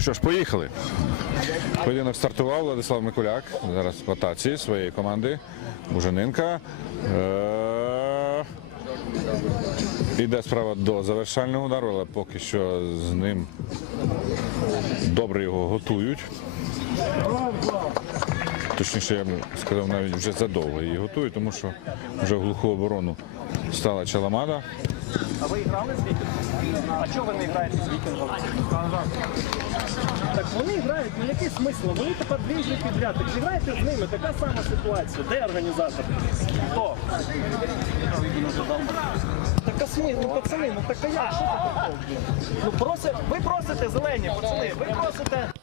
Що ж, поїхали. Поєдинок стартував Владислав Микуляк. Зараз в атаці своєї команди. Бужанинка. Е, Іде справа до завершального удару, але поки що з ним добре його готують. Точніше, я б сказав, навіть вже задовго її готують, тому що вже в глуху оборону стала Чаламада. А ви грали з вікінгом? А чого ви не граєте з вікінгом? Так вони грають, ну який смисл? Вони тепер дві ігри підряд. Так зіграйте з ними, така сама ситуація. Де організатор? Хто? Так а смі, ну пацани, ну така я, що це таке? Ну проси, ви просите зелені, пацани, ви просите.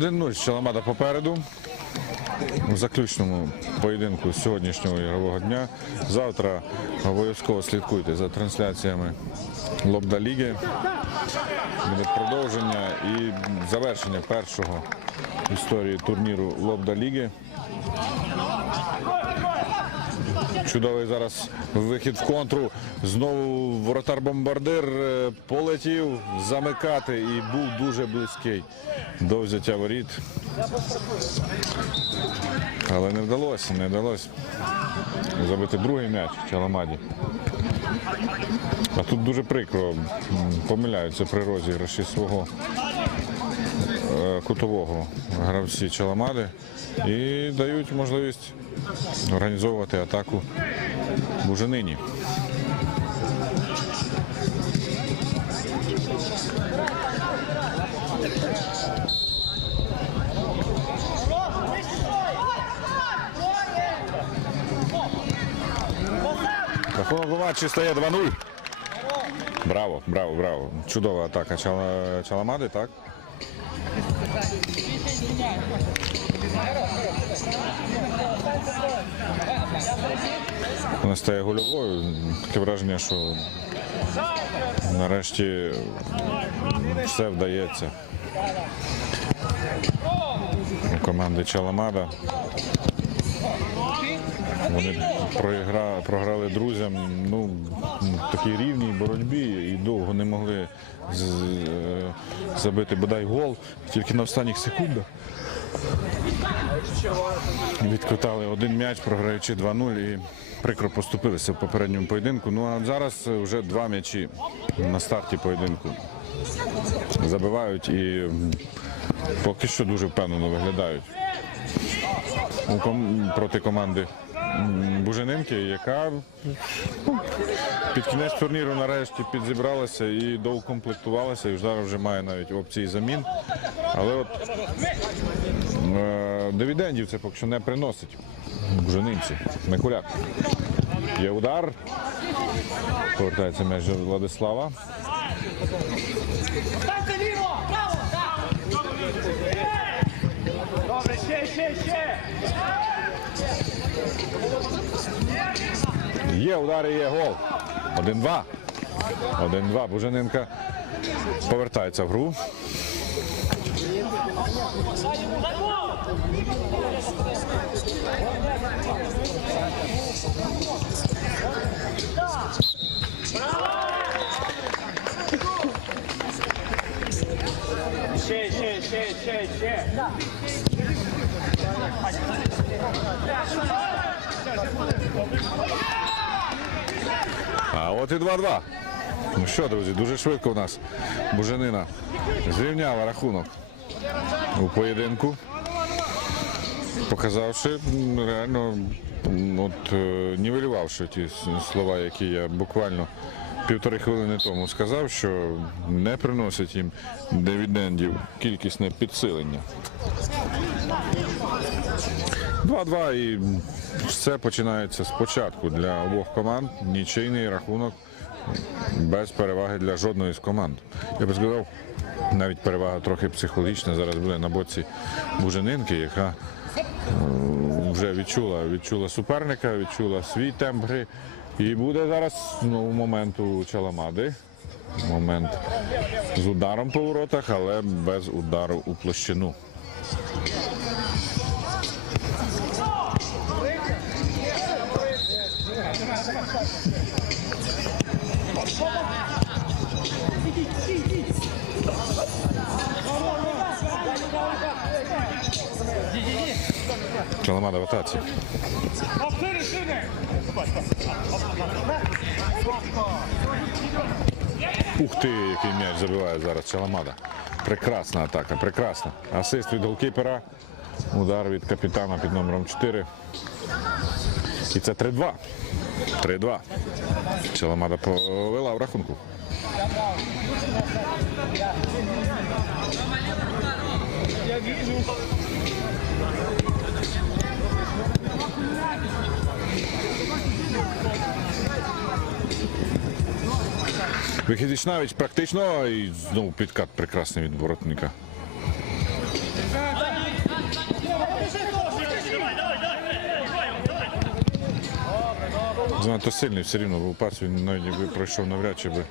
1-0 Шаламада попереду. У заключному поєдинку сьогоднішнього ігрового дня. Завтра обов'язково слідкуйте за трансляціями Лобда Ліги. Буде продовження і завершення першого історії турніру Лобда Ліги. Чудовий зараз вихід в контру. Знову воротар-бомбардир е, полетів замикати і був дуже близький до взяття воріт. Але не вдалося, не вдалося забити другий м'яч в Чаламаді. А тут дуже прикро помиляються при розіграші свого кутового гравці Чаламади і дають можливість організовувати атаку Бужанині. Рахунок у матчі стає 2-0. Браво, браво, браво. Чудова атака Чала- Чаламади, так? Вона стає гольовою. Таке враження, що нарешті все вдається. У команди Чаламада. Вони проігра, програли друзям ну, в такій рівній боротьбі і довго не могли з, е, забити бодай гол. Тільки на останніх секундах відкотали один м'яч, програючи 2-0 і прикро поступилися в попередньому поєдинку. Ну а зараз вже два м'ячі на старті поєдинку забивають і поки що дуже впевнено виглядають проти команди Буженинки, яка під кінець турніру нарешті підзібралася і доукомплектувалася, і зараз вже має навіть опції замін. Але от е, дивідендів це поки що не приносить. Буженинці. Микуляк. Є удар. Повертається м'яч Владислава. Є удар і є гол. 1-2. 1-2. Бужененка повертається в гру. Ще, ще, ще, ще, ще. А от і 2-2. Ну що, друзі, дуже швидко у нас Буженина зрівняла рахунок у поєдинку, показавши реально, от, е, нівелювавши ті слова, які я буквально півтори хвилини тому сказав, що не приносить їм дивідендів кількісне підсилення. 2-2 і все починається спочатку для обох команд. Нічийний рахунок без переваги для жодної з команд. Я би сказав, навіть перевага трохи психологічна зараз буде на боці Буженинки, яка е, вже відчула, відчула суперника, відчула свій темп гри. І буде зараз знову момент у Чаламади. Момент з ударом по воротах, але без удару у площину. Чаламада в атаці. Ух ти, який м'яч забиває зараз Чаламада. Прекрасна атака, прекрасна. Асист від голкіпера. Удар від капітана під номером 4. І це 3-2. 3-2. Чаламада повела в рахунку. Вихідіч навіть практично і знову підкат прекрасний від воротника. Занадто сильний все рівно був пас, він навіть пройшов навряд чи би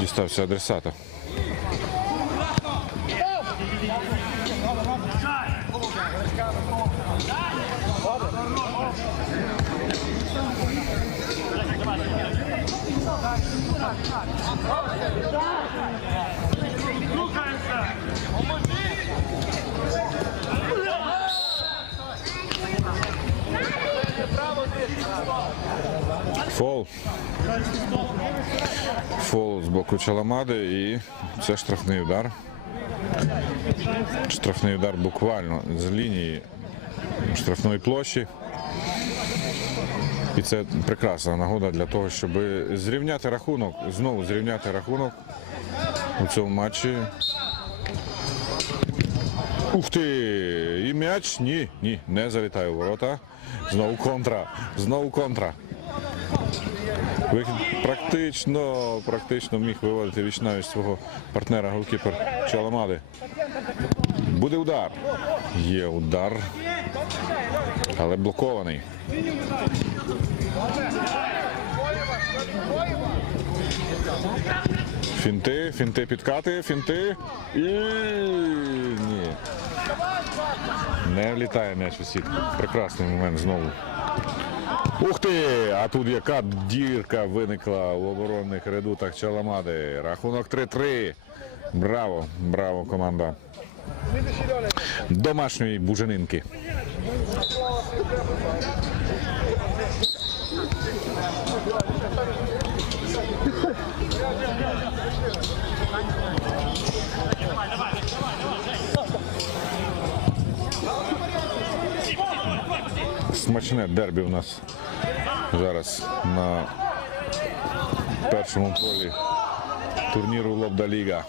дістався адресата. Фол. Фол з боку Чаламади і це штрафний удар. Штрафний удар буквально з лінії штрафної площі. І це прекрасна нагода для того, щоб зрівняти рахунок, знову зрівняти рахунок у цьому матчі. Ух ти! І м'яч? Ні, ні, не залітає у ворота. Знову контра. Знову контра. Вихід практично, практично міг виводити вічнавість свого партнера голкіпер Чаламади. Буде удар. Є удар. Але блокований. Фінти, фінти підкати, фінти. І ні. Не влітає м'яч у сітку. Прекрасний момент знову. Ух ти! А тут яка дірка виникла у оборонних редутах Чаламади. Рахунок 3-3. Браво, браво, команда. Домашньої буженинки. Смачне дербі у нас зараз на першому полі турніру Лобда Ліга.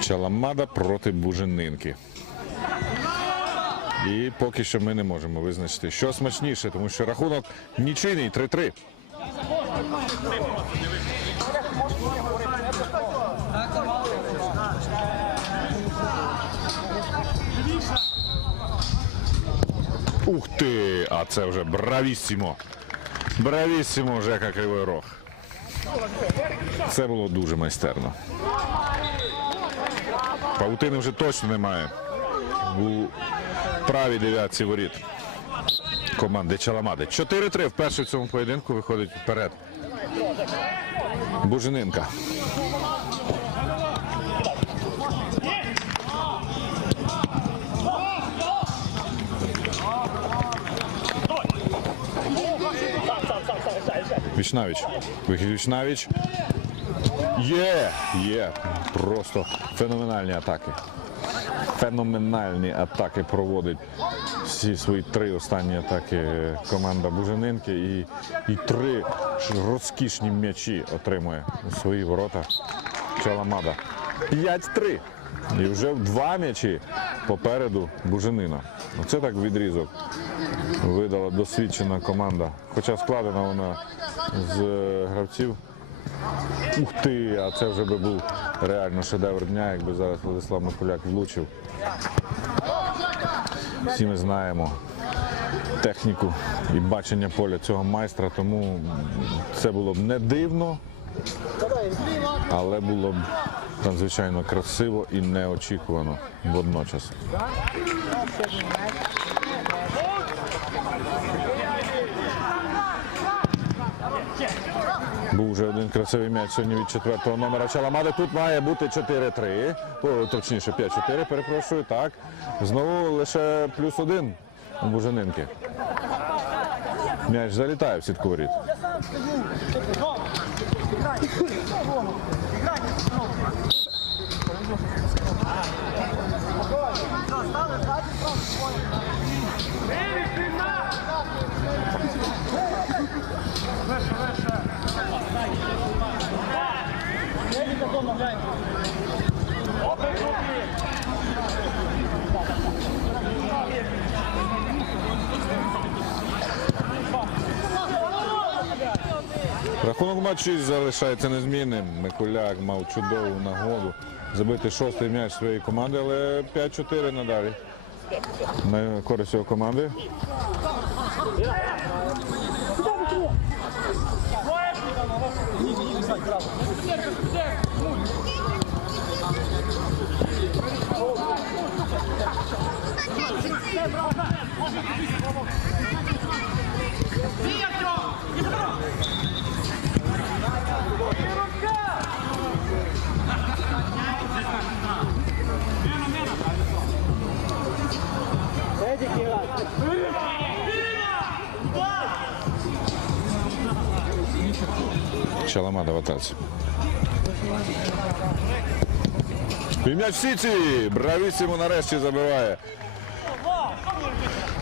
Чаламада проти Буженинки. І поки що ми не можемо визначити, що смачніше, тому що рахунок нічийний 3-3. Ух ти! А це вже бравіссімо. Бравіссімо, Жека Кривий Рог. Це було дуже майстерно. Павутини вже точно немає. У правій дев'ятці воріт команди Чаламади. 4-3 вперше в цьому поєдинку виходить вперед. Буженинка. Вічнавіч. Вихід Вічнавіч. Є! Є! Просто феноменальні атаки. Феноменальні атаки проводить всі свої три останні атаки команда Буженинки і, і три розкішні м'ячі отримує у свої ворота Чаламада. 5-3. І вже два м'ячі попереду Буженина. Оце так відрізок видала досвідчена команда. Хоча складена вона з е, гравців. Ух ти, а це вже би був реально шедевр дня, якби зараз Владислав Микуляк влучив. Всі ми знаємо техніку і бачення поля цього майстра, тому це було б не дивно, але було б надзвичайно красиво і неочікувано водночас. Був вже один красивий м'яч сьогодні від четвертого номера Чаламади. Тут має бути 4-3, точніше 5-4, перепрошую. Так. Знову лише плюс один у Бужанинки. М'яч залітає в сітку воріт. Матчу залишається незмінним. Микуляк мав чудову нагоду забити шостий м'яч своєї команди, але 5-4 надалі. На користь його команди. Чаламада в атаці. І м'яч сіті! Бравісімо нарешті забиває.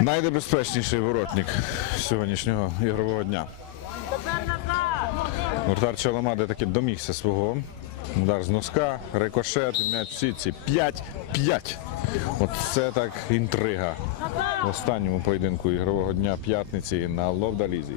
Найнебезпечніший воротник сьогоднішнього ігрового дня. Вратар Чаламади таки домігся свого. Удар з носка, рикошет, м'яч в сітці. 5-5. Оце так інтрига в останньому поєдинку ігрового дня п'ятниці на Ловдалізі.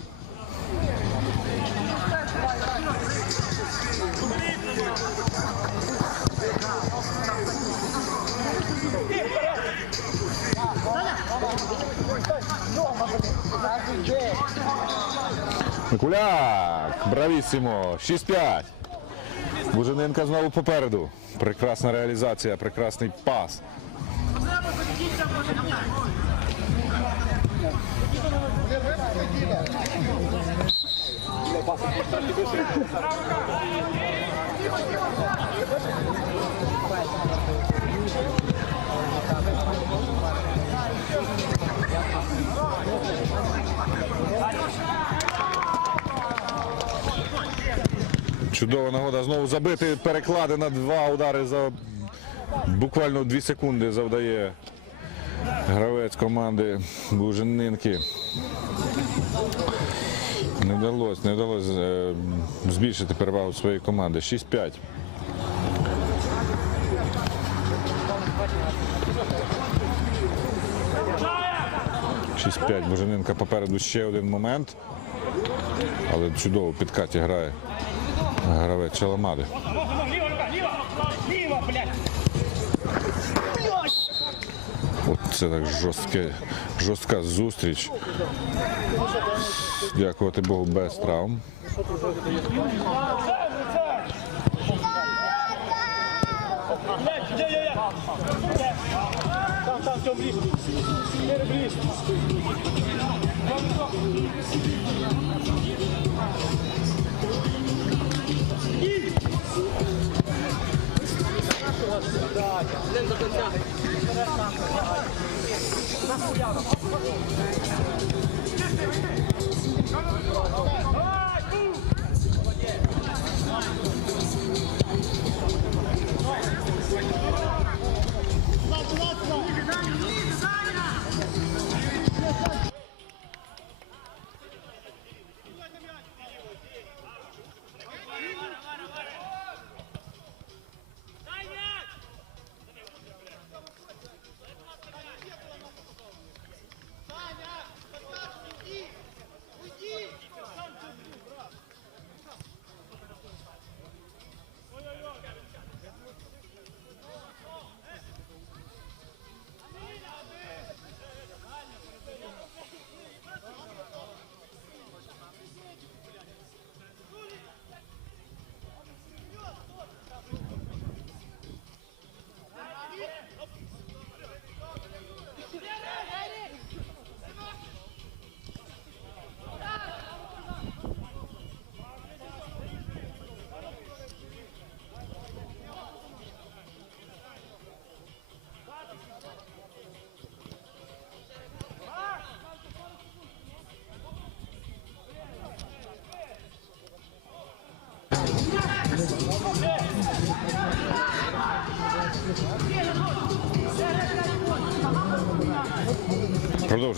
Микуляк! Бравісімо! 6-5. Бужененка знову попереду. Прекрасна реалізація, прекрасний пас. Чудова нагода знову забити переклади на два удари за буквально дві секунди завдає гравець команди Буженинки. Не вдалося, не вдалося е, збільшити перевагу своєї команди. 6-5. Шість 5 Буженинка попереду ще один момент. Але чудово в підкаті грає гравець Челомади. Ліва рука, ліва! Ліва, блядь! От це так жорстке, жорстка зустріч. Дякувати Богу, без травм. Я? Там, там, Тём, ближе. Теперь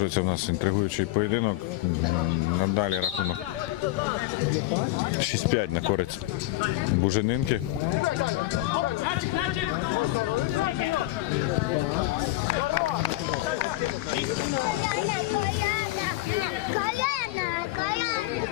Продовжується в нас інтригуючий поєдинок. Надалі рахунок 6-5 на користь Буженинки. Коляна, коляна.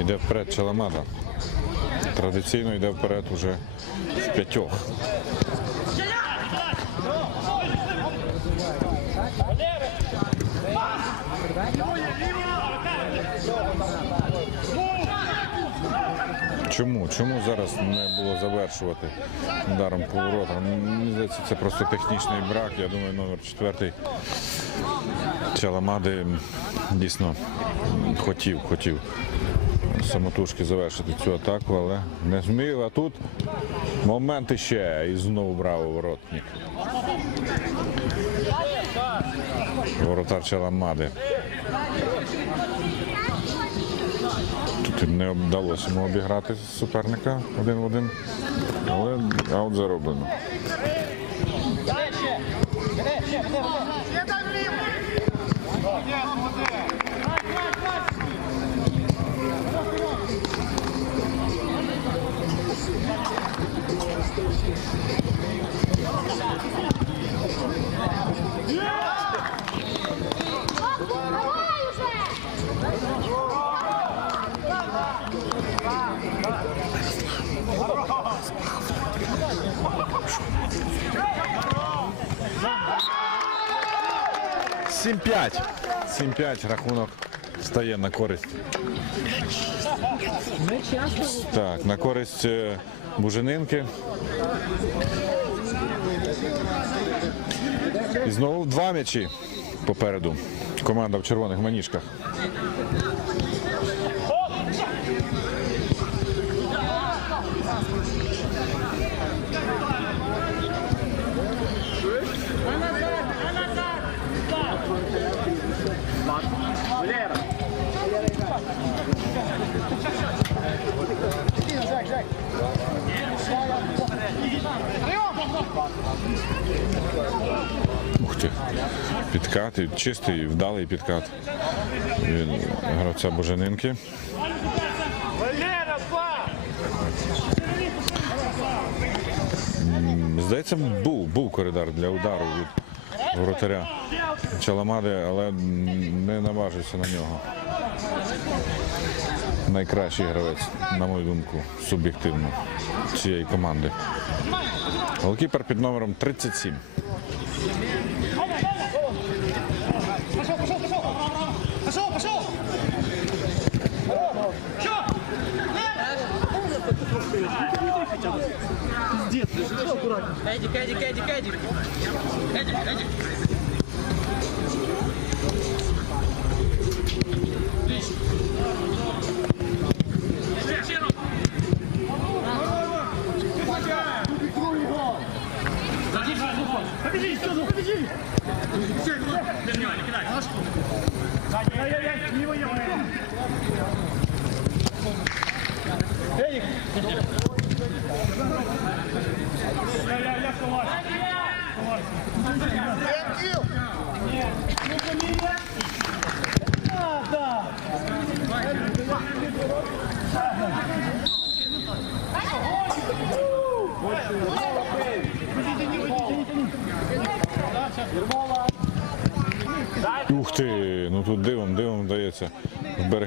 Йде вперед Челамада. Традиційно йде вперед уже в п'ятьох. Чому? Чому зараз не було завершувати ударом по воротам? Мені здається, це просто технічний брак. Я думаю, номер четвертий Челамади дійсно хотів, хотів самотужки завершити цю атаку, але не зміг. А тут момент іще і знову браво воротник. Воротар Челамади. Тут не вдалося йому обіграти суперника один в один, але аут зароблено. Давай 7-5. 7-5 рахунок стає на користь. Так, на користь е, Буженинки. І знову два м'ячі попереду. Команда в червоних маніжках. Ух ти. Підкат, чистий, вдалий підкат від гравця Боженинки. Здається, був, був коридор для удару від воротаря Чаламади, але не наважився на нього. Найкращий гравець, на мою думку, суб'єктивно цієї команди. Голкіпер під номером 37. Пошел, пошел, пошел! Пошел, пошел! Эдик, Эдик, Эдик, Эдик. Эдик, Эдик.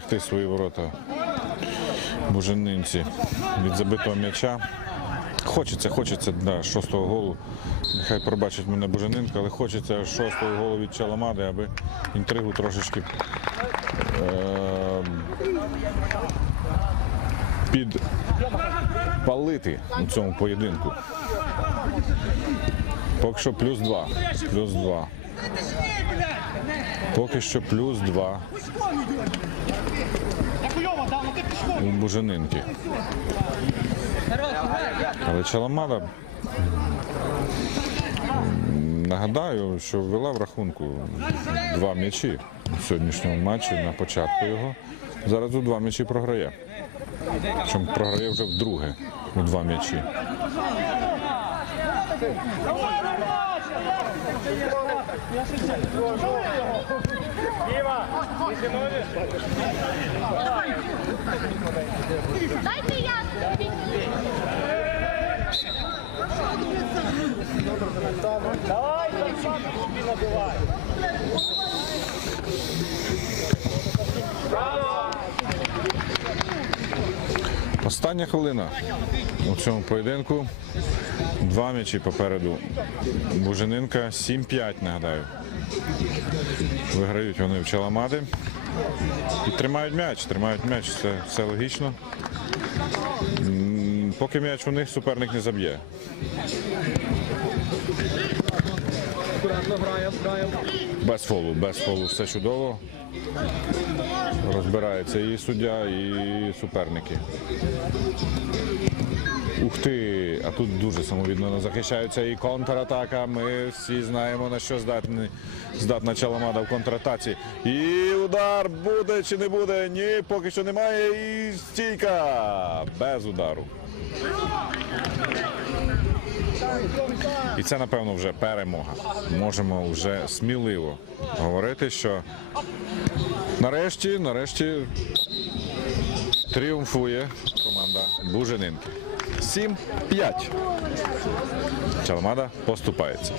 Вберегти свої ворота. Буженинці від забитого м'яча. Хочеться, хочеться да, шостого голу. Нехай пробачить мене Буженинка, але хочеться шостого голу від Чаламади, аби інтригу трошечки е- підпалити у цьому поєдинку. Поки що плюс два. Плюс два. Поки що плюс два у Буженинки. Але Чаламада нагадаю, що ввела в рахунку два м'ячі у сьогоднішньому матчі на початку його. Зараз у два м'ячі програє. Причому програє вже вдруге у два м'ячі. Дайте я. Давай, Александр, набивай. Остання хвилина у цьому поєдинку. Два м'ячі попереду. Буженинка 7-5, нагадаю. Виграють вони в Челамади. І тримають м'яч, тримають м'яч, це все логічно. Поки м'яч у них суперник не заб'є. Без фолу, без фолу, все чудово. Розбирається і суддя, і суперники. Ух ти! А тут дуже самовіддано захищаються і контратака. Ми всі знаємо на що здатні, здатна Чаламада в контратаці. І удар буде чи не буде? Ні, поки що немає. І стійка без удару. І це, напевно, вже перемога. Можемо вже сміливо говорити, що нарешті, нарешті тріумфує команда Буженинки. 7-5. Чаламада поступається.